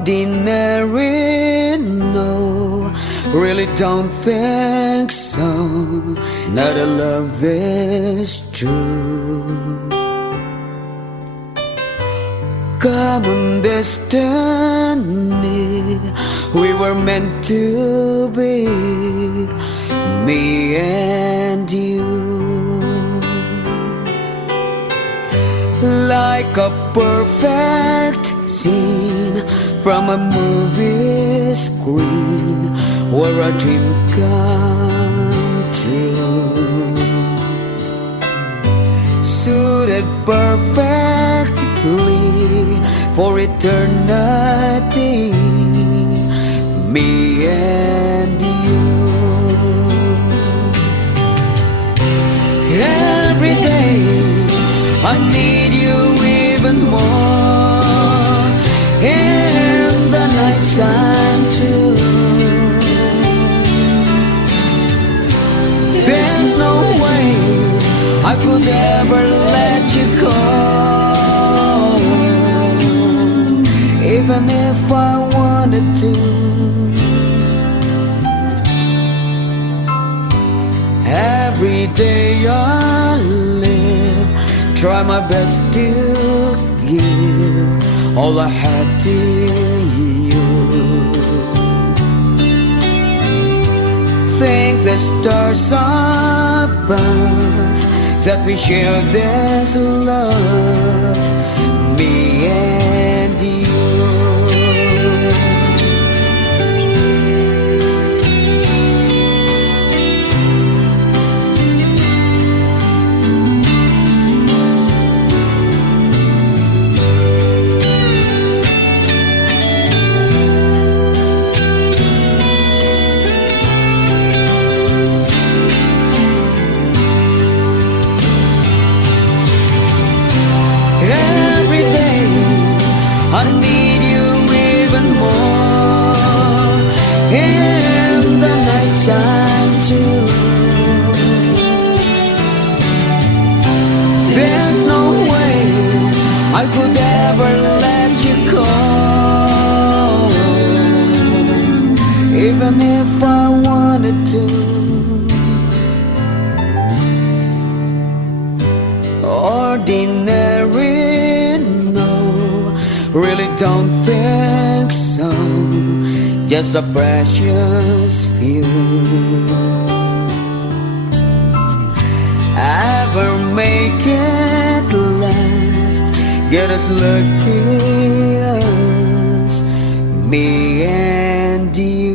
ordinary, no, really don't think so. Not a love is true. Common destiny, we were meant to be, me and you. Like a perfect scene from a movie screen, where a dream come true. Suited perfectly for eternity, me and you. Every day I need you even more, in the night time too. There's no way I could ever let you go, even if I wanted to. Every day I live, try my best to give all I have to you. Thank the stars above that we share this love, me and you. I need you even more, in the night time too. There's no way I could ever let you go, even if I wanted to. Ordinary, no, really don't think so. Just a precious few. Ever make it last, get us lucky, us, me and you.